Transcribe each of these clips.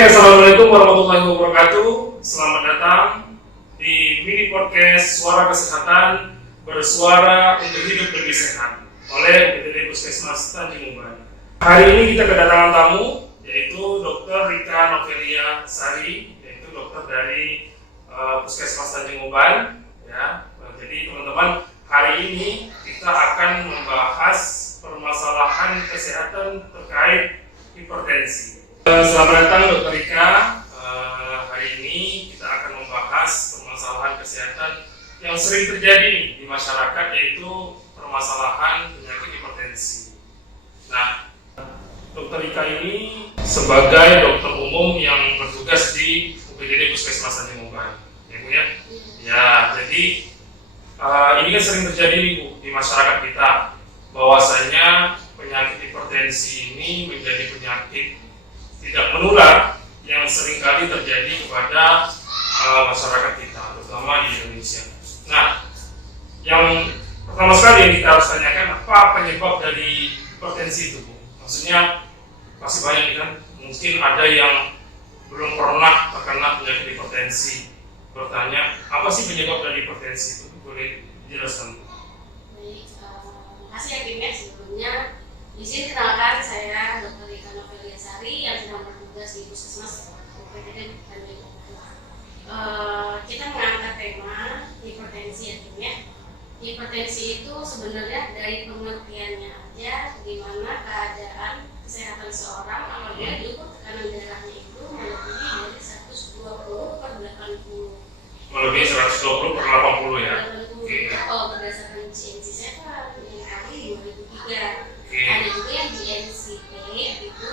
Assalamualaikum warahmatullahi wabarakatuh. Selamat datang di mini podcast Suara Kesehatan, bersuara untuk hidup lebih sehat oleh UPTD Puskesmas Tanjung Uban. Hari ini kita kedatangan tamu, yaitu Dr. Rika Novelia Sari, yaitu dokter dari Puskesmas Tanjung Uban. Ya, jadi teman-teman, hari ini kita akan membahas permasalahan kesehatan terkait hipertensi. Selamat datang Dr. Rika. Hari ini kita akan membahas permasalahan kesehatan yang sering terjadi di masyarakat, yaitu permasalahan penyakit hipertensi. Nah, Dr. Rika ini sebagai dokter umum yang bertugas di UPTD Puskesmas Tanjung Uban, ya Bu ya. Ya, jadi ini kan sering terjadi nih Bu di masyarakat kita, bahwasanya penyakit hipertensi ini menjadi penyakit tidak menular yang seringkali terjadi kepada masyarakat kita, terutama di Indonesia. Nah, yang pertama sekali yang kita harus tanyakan, apa penyebab dari hipertensi itu, Bu? Maksudnya masih banyak kan, mungkin ada yang belum pernah terkena penyakit hipertensi, bertanya, apa sih penyebab dari hipertensi itu? Boleh dijelaskan? Baik, makasih ya Kim ya. Sebelumnya izin kenalkan, saya Dr. Rika Novelia Sari yang sedang bertugas di Puskesmas UPTD Tanjung Uban. Kita mengangkat tema hipertensi ya Kim ya. Hipertensi itu sebenarnya dari pengertiannya aja, gimana keadaan kesehatan seorang apabila diukur tekanan darahnya itu melebihi dari 120/80. Melebihi 120/80 ya? Kalau berdasarkan GNC Seven yang kali 2003. Oke. Ada juga yang GNCP itu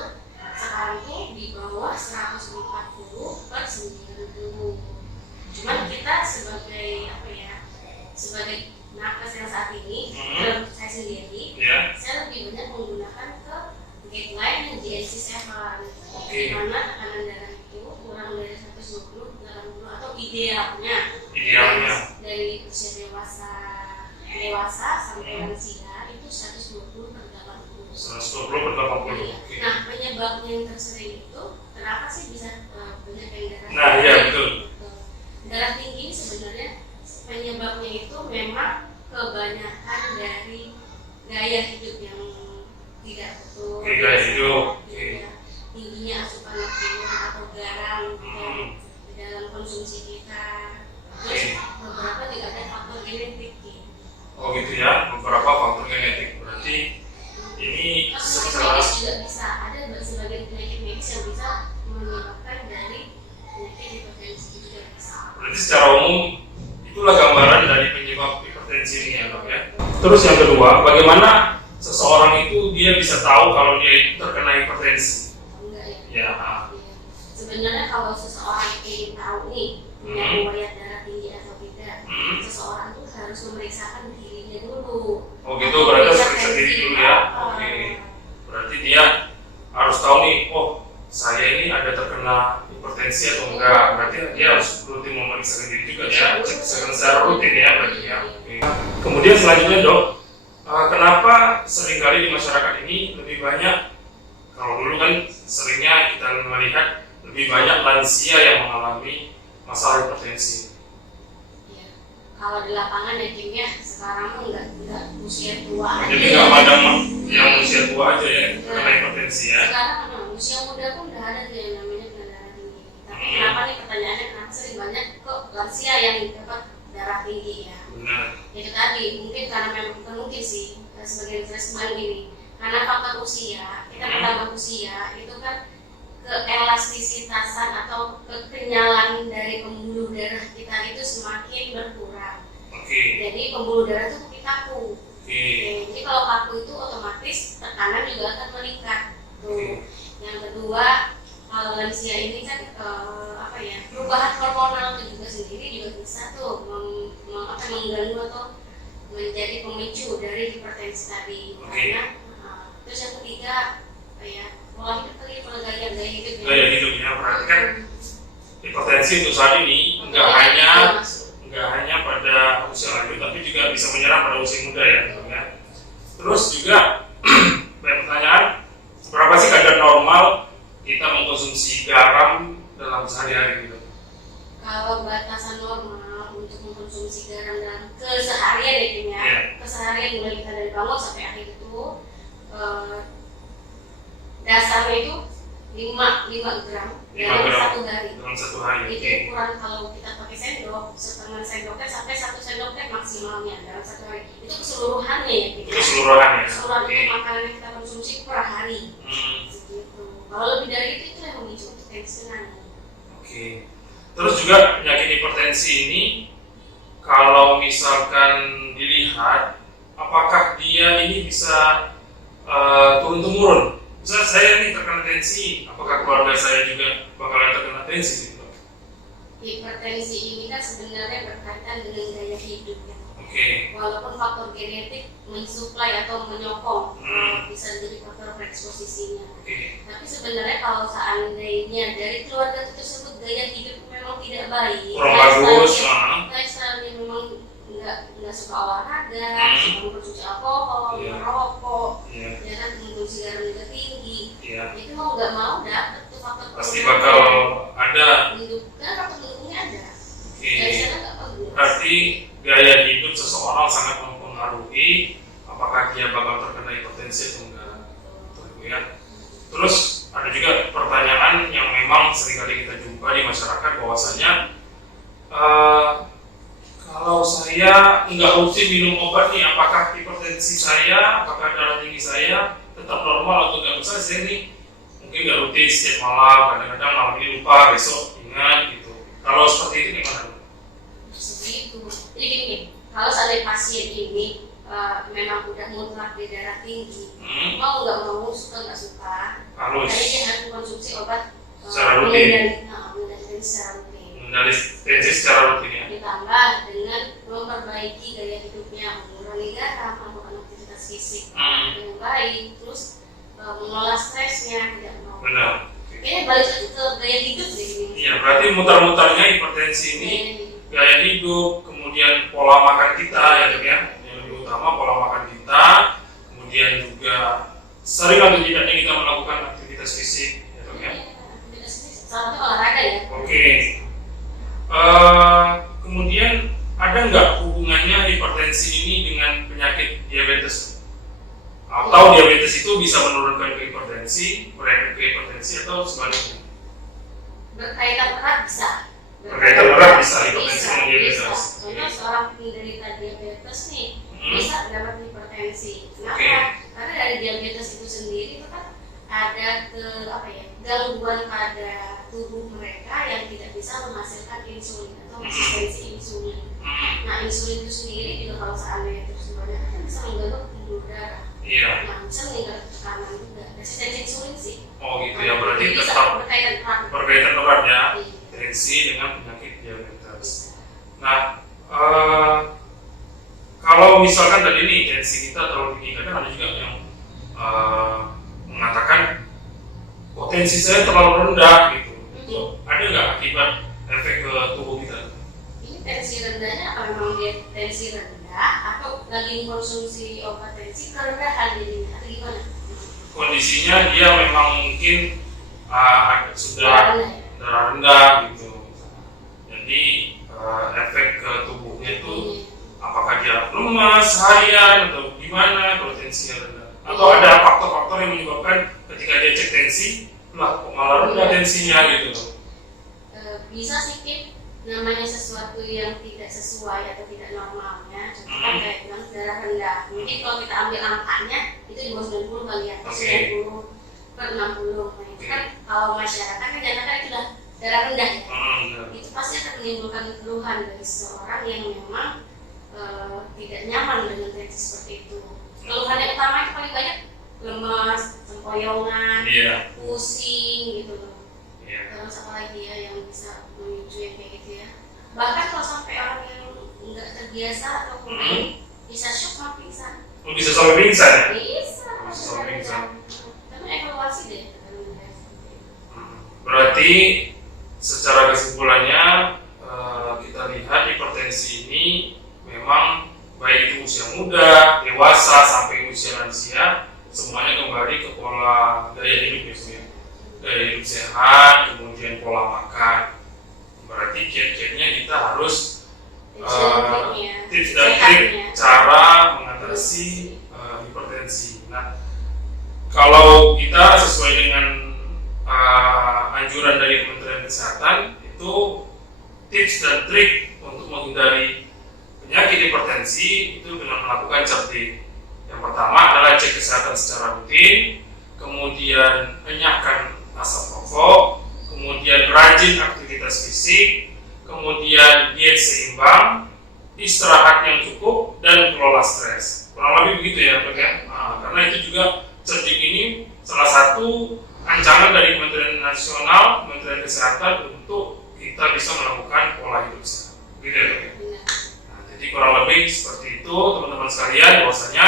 sekarang tuh di bawah 140/90. Cuman kita sebagai sebagai nakes yang saat ini, saya sendiri, saya lebih banyak menggunakan ke guideline yang GNC Seven, di mana tekanan darah itu kurang dari 120/80 atau idealnya dari usia dewasa sampai lansia itu 120/80. 120/80. Nah, penyebabnya yang tersering itu kenapa sih bisa banyak yang darah? Nah, iya betul. Darah tinggi sebenarnya penyebabnya itu memang kebanyakan dari gaya hidup yang tidak betul. Gaya hidup. Tingginya asupan lemak atau garam di dalam konsumsi kita. Terus beberapa juga ada faktor genetik. Oh gitu ya, beberapa faktor genetik. Berarti ini medis juga bisa ada sebagai penyakit medis yang bisa menyebabkan dari penyakit hipertensi juga bisa. Berarti secara umum itulah gambaran dari penyebab hipertensi ini ya Dok ya. Terus yang kedua, bagaimana seseorang itu dia bisa tahu kalau dia itu terkena hipertensi? Enggak ya? Ya. Sebenarnya kalau seseorang ingin tahu nih punya riwayat darah tinggi atau tidak, seseorang tuh harus memeriksakan dirinya dulu. Oh gitu, berarti harus periksa diri dulu ya. Oke. Berarti dia harus tahu nih, oh saya ini ada terkena hipertensi atau enggak. Berarti dia harus rutin memeriksa diri juga ya, cek secara rutin ya berarti ya. Oke. Kemudian selanjutnya Dok, kenapa seringkali di masyarakat ini lebih banyak, kalau dulu kan seringnya kita melihat lebih banyak lansia yang mengalami masalah hipertensi. Ya, kalau di lapangan ya Kim ya, sekarang enggak usia tua aja. Jadi nggak ada yang usia tua aja ya kena hipertensi ya. Sekarang usia muda pun udah ada tuh yang namanya darah tinggi. Tapi kenapa nih pertanyaannya, kenapa sering banyak kok lansia yang dapat darah tinggi ya? Benar. Itu tadi mungkin karena memang mungkin sih sebagai investment ini, karena faktor usia, kita bertambah usia itu kan keelastisitasan atau kekenyalan dari pembuluh darah kita itu semakin berkurang. Jadi pembuluh darah itu lebih kaku. Jadi kalau kaku itu otomatis tekanan juga akan meningkat. Yang kedua, kalau lansia ini kan perubahan hormonal itu juga sendiri juga bisa tuh mengganggu atau menjadi pemicu dari hipertensi tadi. Terus yang ketiga pola hidup gaya hidup ya. Berarti kan hipertensi untuk saat ini nggak hanya pada usia lanjut, tapi juga bisa menyerang pada usia muda ya. Terus juga banyak pertanyaan, berapa sih kadar normal kita mengkonsumsi garam dalam sehari-hari gitu? Kalau batasan normal untuk mengkonsumsi garam dalam keseharian ya Kim ya, keseharian mulai kita dari bangun sampai akhir itu dasarnya itu 5 gram dalam 1 hari. Dalam 1 hari. Itu ukuran kalau kita pakai sendok, setengah sendoknya sampai 1 sendoknya maksimalnya dalam 1 hari. Itu keseluruhannya ya. Gitu. Keseluruhannya. Keseluruhan untuk makanan yang kita konsumsi per hari. Segitu. Kalau lebih dari itu yang memicu untuk tensinya. Oke. Terus juga penyakit hipertensi ini kalau misalkan dilihat, apakah dia ini bisa turun-temurun? Misalnya saya nih terkena tensi, apakah keluarga saya juga bakalan terkena tensi gitu? Hipertensi ini kan sebenarnya berkaitan dengan gaya hidup ya. Walaupun faktor genetik mensuplai atau menyokong bisa jadi faktor preeksposisinya. Tapi sebenarnya kalau seandainya dari keluarga tersebut gaya hidup memang tidak baik, kurang bagus, lifestyle-nya memang nggak suka olahraga, suka mengkonsumsi alkohol, merokok, ya kan konsumsi garam juga tinggi, itu mau nggak mau dapet tuh faktor pasti bakal ada. Mendukung faktor mendukungnya ada. Dari sana nggak bagus. Berarti gaya hidup seseorang sangat mempengaruhi apakah dia bakal terkena hipertensi atau enggak. Ya. Terus ada juga pertanyaan yang memang seringkali kita jumpa di masyarakat bahwasanya kalau saya nggak rutin minum obat nih, apakah hipertensi saya, apakah darah tinggi saya tetap normal atau enggak? Misalnya saya nih mungkin nggak rutin setiap malam, kadang-kadang malam ini lupa, besok ingat gitu. Kalau seperti itu gimana? Seperti itu. Jadi gini, kalau seandainya pasien ini memang udah mutlak di darah tinggi, mau nggak mau, suka nggak suka, harus. Jadi dia harus mengkonsumsi obat secara rutin. Mengendalikan secara rutin. Mengendalikan secara rutin ya. Ditambah dengan memperbaiki gaya hidupnya, mengurangi garam, melakukan aktivitas fisik dengan baik, terus mengelola stresnya, tidak mau. Benar. Kayaknya balik lagi ke gaya hidup deh ini. Iya, berarti mutar-mutarnya hipertensi ini gaya hidup, kemudian pola makan kita ya dok ya. Yang lebih utama pola makan kita, kemudian juga sering atau tidaknya kita melakukan aktivitas fisik ya dok ya. Aktivitas fisik, salah satu olahraga ya. Kemudian ada nggak hubungannya hipertensi ini dengan penyakit diabetes? Atau diabetes itu bisa menurunkan ke hipertensi, merembet ke hipertensi atau sebaliknya? Berkaitan erat bisa. Berkaitan erat bisa hipertensi dengan diabetes. Contoh seorang penderita diabetes nih bisa dapat hipertensi. Kenapa? Karena dari diabetes itu sendiri itu kan ada gangguan pada tubuh mereka yang tidak bisa menghasilkan insulin atau resistensi insulin. Nah, insulin itu sendiri juga kalau seandainya terus banyak kan bisa mengganggu pembuluh darah. Nah, bisa meningkatkan tekanan juga. Resistensi insulin sih. Oh gitu ya, berarti bisa tetap berkaitan erat ya, tensi dengan penyakit diabetes. Nah, kalau misalkan tadi nih tensi kita terlalu tinggi, kadang ada juga yang mengatakan potensi saya terlalu rendah gitu. Itu ada nggak akibat efek ke tubuh kita? Ini tensi rendahnya apa memang dia tensi rendah atau lagi konsumsi obat tensi kerendahan jadinya atau gimana? Kondisinya dia memang mungkin sudah darah rendah gitu. Jadi efek ke tubuhnya itu apakah dia lemas harian atau gimana kalau tensinya rendah? Atau ada faktor-faktor yang menyebabkan ketika dia cek tensi, lah kok malah rendah tensinya gitu? Bisa sih Kim, namanya sesuatu yang tidak sesuai atau tidak normalnya, contohnya kayak bilang darah rendah. Mungkin kalau kita ambil angkanya itu di bawah 90 kali ya, 90 per 60. Nah itu kan kalau masyarakat kan nyatakan itu udah darah rendah ya. Itu pasti akan menimbulkan keluhan dari seseorang yang memang tidak nyaman dengan tensi seperti itu. Keluhan yang utama itu paling banyak lemas, sempoyongan, pusing gitu loh. Terus apa lagi ya yang bisa memicu yang kayak gitu ya. Bahkan kalau sampai orang yang nggak terbiasa atau kurang bisa shock sama pingsan. Bisa sampai pingsan ya? Bisa sampai pingsan. Karena evaluasi deh. Berarti secara kesimpulannya kita lihat hipertensi ini memang baik itu usia muda, dewasa sampai usia lansia semuanya kembali ke pola gaya hidup ya, gaya hidup sehat, kemudian pola makan. Berarti kiat-kiatnya kita harus tips dan trik cara mengatasi hipertensi. Nah, kalau kita sesuai dengan anjuran dari Kementerian Kesehatan, itu tips dan trik untuk menghindari penyakit hipertensi itu dengan melakukan cerdik. Yang pertama adalah cek kesehatan secara rutin, kemudian enyahkan asap rokok, kemudian rajin aktivitas fisik, kemudian diet seimbang, istirahat yang cukup, dan kelola stres. Kurang lebih begitu ya, Dok ya. Nah, karena itu juga cerdik ini salah satu ancaman dari Kementerian Nasional, Kementerian Kesehatan untuk kita bisa melakukan pola hidup sehat. Begitu ya, Dok ya. Nah, jadi kurang lebih seperti itu, teman-teman sekalian, bahwasanya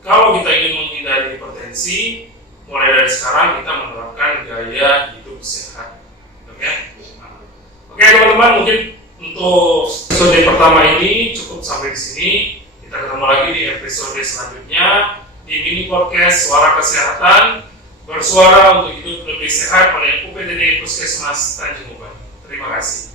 kalau kita ingin menghindari hipertensi, mulai dari sekarang kita menerapkan gaya hidup sehat. Dok ya. Nah, oke teman-teman, mungkin untuk episode pertama ini cukup sampai di sini. Kita ketemu lagi di episode selanjutnya di mini podcast Suara Kesehatan, bersuara untuk hidup lebih sehat oleh UPTD Puskesmas Tanjung Uban. Terima kasih.